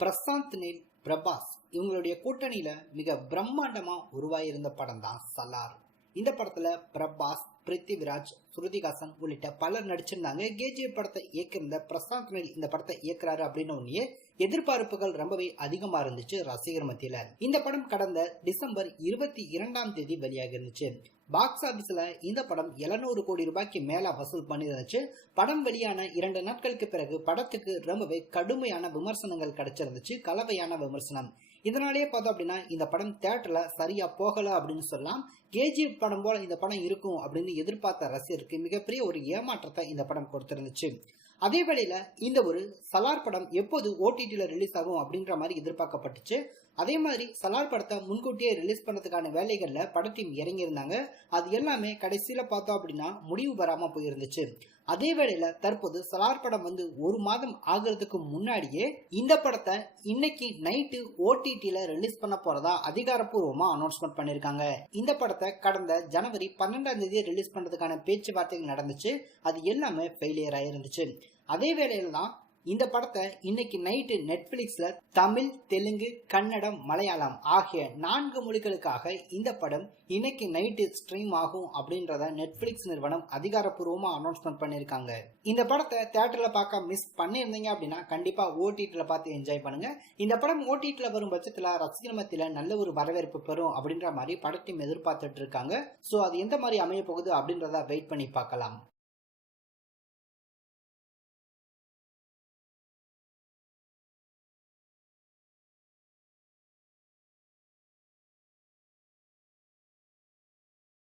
Prashanth Neil, Prabhas இவங்களுடைய கூட்டணியில மிக பிரம்மாண்டமா உருவாயிருந்த படம் தான் சலார். இந்த படத்துல பிரபாஸ், பிருத்திவிராஜ், ஸ்ருதிஹாசன் உள்ளிட்ட பலர் நடிச்சிருந்தாங்க. கேஜிஎஃப் படத்தை இயக்கியிருந்த பிரசாந்த் நீல் இந்த படத்தை இயக்குறாரு அப்படின்னு எதிர்பார்ப்புகள் ரொம்பவே அதிகமா இருந்துச்சு ரசிகர் மத்தியில. இந்த படம் கடந்த டிசம்பர் 22 வெளியாக இருந்துச்சு. பாக்ஸ் ஆபீஸ்ல இந்த படம் 700 கோடி ரூபாய்க்கு மேல வசூல் பண்ணிருந்துச்சு. படம் வெளியான 2 நாட்களுக்கு பிறகு படத்துக்கு ரொம்பவே கடுமையான விமர்சனங்கள் கிடைச்சிருந்துச்சு, கலவையான விமர்சனம். இதனாலேயே பார்த்தோம் அப்படின்னா இந்த படம் தியேட்டர்ல சரியா போகல அப்படின்னு சொல்லலாம். கேஜிஎஃப் படம் போல இந்த படம் இருக்கும் அப்படின்னு எதிர்பார்த்த ரசிகருக்கு மிகப்பெரிய ஒரு ஏமாற்றத்தை இந்த படம் கொடுத்திருந்துச்சு. அதே வேளையில இந்த ஒரு சலார் படம் எப்போது ஓடிடில ரிலீஸ் ஆகும் அப்படின்ற மாதிரி எதிர்பார்க்கப்பட்டுச்சு. அதே மாதிரி சலார் படத்தை முன்கூட்டியே ரிலீஸ் பண்ணதுக்கான வேலைகள்ல பட டீம் இறங்கி இருந்தாங்க. அது எல்லாமே கடைசியில பார்த்தோம் அப்படின்னா முடிவு பெறாம போயிருந்துச்சு. அதே வேளையில தற்போது சலார் படம் வந்து 1 மாதம் ஆகுறதுக்கு முன்னாடியே இந்த படத்தை இன்னைக்கு நைட்டு ஓடிடில ரிலீஸ் பண்ண போறதா அதிகாரப்பூர்வமா அனௌன்ஸ்மெண்ட் பண்ணிருக்காங்க. இந்த படத்தை கடந்த ஜனவரி 12 ரிலீஸ் பண்றதுக்கான பேச்சுவார்த்தைகள் நடந்துச்சு. அது எல்லாமே ஃபெயிலியர் ஆயிருந்துச்சு. அதே வேளையில தான் இந்த படத்தை இன்னைக்கு நைட்டு நெட்ஃபிளிக்ஸ்ல தமிழ், தெலுங்கு, கன்னடம், மலையாளம் ஆகிய 4 மொழிகளுக்காக இந்த படம் இன்னைக்கு நைட்டு ஸ்ட்ரீம் ஆகும் அப்படின்றத நெட்ஃபிளிக்ஸ் நிறுவனம் அதிகாரப்பூர்வமா அனௌன்ஸ்மெண்ட் பண்ணிருக்காங்க. இந்த படத்தை தியேட்டர்ல பார்க்க மிஸ் பண்ணிருந்தீங்க அப்படின்னா கண்டிப்பா ஓடிடில பார்த்து என்ஜாய் பண்ணுங்க. இந்த படம் ஓடிடில வரும் பட்சத்துல ரசிகர் மத்தியில நல்ல ஒரு வரவேற்பு பெறும் அப்படின்ற மாதிரி படத்தையும் எதிர்பார்த்துட்டு இருக்காங்க. சோ அது எந்த மாதிரி அமைய போகுது அப்படின்றத வெயிட் பண்ணி பார்க்கலாம்.